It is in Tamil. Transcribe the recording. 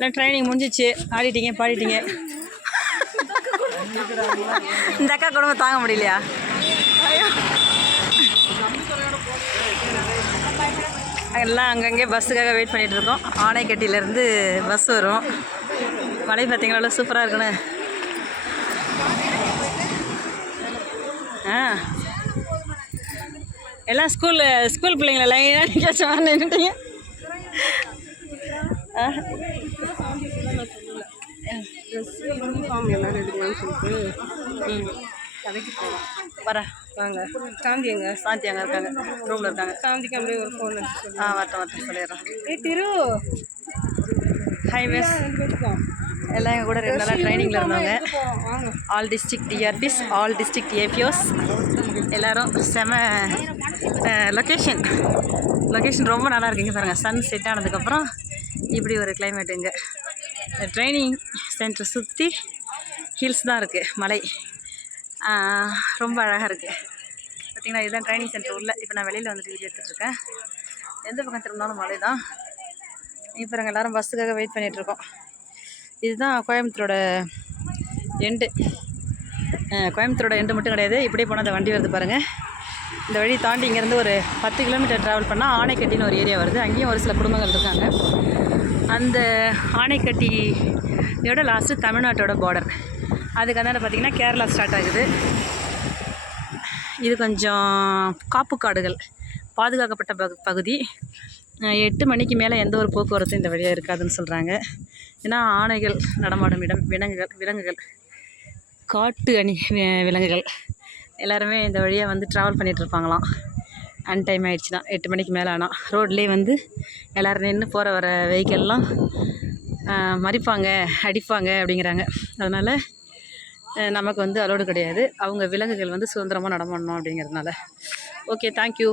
எல்லாம் ட்ரைனிங் முடிஞ்சிச்சு. ஆடிட்டீங்க பாடிட்டீங்க. இந்த அக்கா குடும்பம் தாங்க முடியலையா? எல்லாம் அங்கங்கே பஸ்ஸுக்காக வெயிட் பண்ணிகிட்டு இருக்கோம். ஆனைக்கட்டியிலேருந்து பஸ் வரும். மழை பார்த்தீங்களா? எவ்வளோ சூப்பராக இருக்குன்னு. ஆ. எல்லாம் ஸ்கூலு ஸ்கூல் பிள்ளைங்கள? லைனாக நிற்காச்சும் நின்றுட்டீங்க ஆ யூனிஃபார்ம் எல்லாம் எடுக்கலாம்னு சொல்லிட்டு ம் கடைக்கு போகிறோம் வரேன் வாங்க. காந்தி எங்க சாந்தி அங்கே இருக்காங்க ரூமில் இருக்காங்க காந்திக்கு அப்படியே ஒரு ஃபோன் அடிச்சு ஆ வரட்டும் வரட்டும் சொல்லிடுறேன். ஏ திரு. ஹை மிஸ் எடுத்துக்கோம் எல்லாம் எங்கள் கூட ரெண்டு நாளாக ட்ரைனிங்கில் வாங்க all district DRPs all district APOs எல்லாரும் செம லொக்கேஷன் லொக்கேஷன் ரொம்ப நல்லா இருக்குங்க பாருங்கள் சன் செட் ஆனதுக்கப்புறம் இப்படி ஒரு கிளைமேட் இங்கே. ட்ரைனிங் சென்டர் சுற்றி ஹில்ஸ் தான் இருக்குது மலை. ரொம்ப அழகாக இருக்குது பார்த்தீங்கன்னா இதுதான் ட்ரைனிங் சென்டர் உள்ள. இப்போ நான் வெளியில் வந்துட்டு வீடியோ எடுத்துகிட்ருக்கேன் எந்த பக்கம் திரும்பினாலும் மலை தான். இப்போ நாங்கள் எல்லோரும் பஸ்ஸுக்காக வெயிட் பண்ணிகிட்ருக்கோம் இதுதான் கோயம்புத்தூரோட எண்டு கோயம்புத்தூரோட எண்டு மட்டும் கிடையாது. இப்படியே போனால் அந்த வண்டி வருது பாருங்கள் இந்த வழி தாண்டி இங்கேருந்து ஒரு பத்து கிலோமீட்டர் ட்ராவல் பண்ணால் ஆனைக்கட்டின்னு ஒரு ஏரியா வருது. அங்கேயும் ஒரு சில குடும்பங்கள் இருக்காங்க. அந்த ஆனைக்கட்டியோட லாஸ்ட்டு தமிழ்நாட்டோட பார்டர் அதுக்கு அந்தாண்ட பார்த்திங்கன்னா கேரளா ஸ்டார்ட் ஆகுது. இது கொஞ்சம் காப்பு காடுகள் பாதுகாக்கப்பட்ட பகு பகுதி. எட்டு மணிக்கு மேலே எந்த ஒரு போக்குவரத்தும் இந்த வழியாக இருக்காதுன்னு சொல்கிறாங்க ஏன்னா ஆணைகள் நடமாடும் இடம் விலங்குகள் விலங்குகள். காட்டு அணி விலங்குகள். எல்லாருமே இந்த வழியாக வந்து ட்ராவல் பண்ணிகிட்டு இருப்பாங்களாம். அன் டைம் தான் எட்டு மணிக்கு மேலே ஆனால் ரோட்லேயே வந்து எல்லோரும் நின்று போகிற வர வெஹிக்கல்லாம் மறிப்பாங்க அடிப்பாங்க அப்படிங்கிறாங்க. அதனால் நமக்கு வந்து அலோடு கிடையாது. அவங்க விலங்குகள் வந்து சுதந்திரமாக நடமாடணும் அப்படிங்கிறதுனால. Okay thank you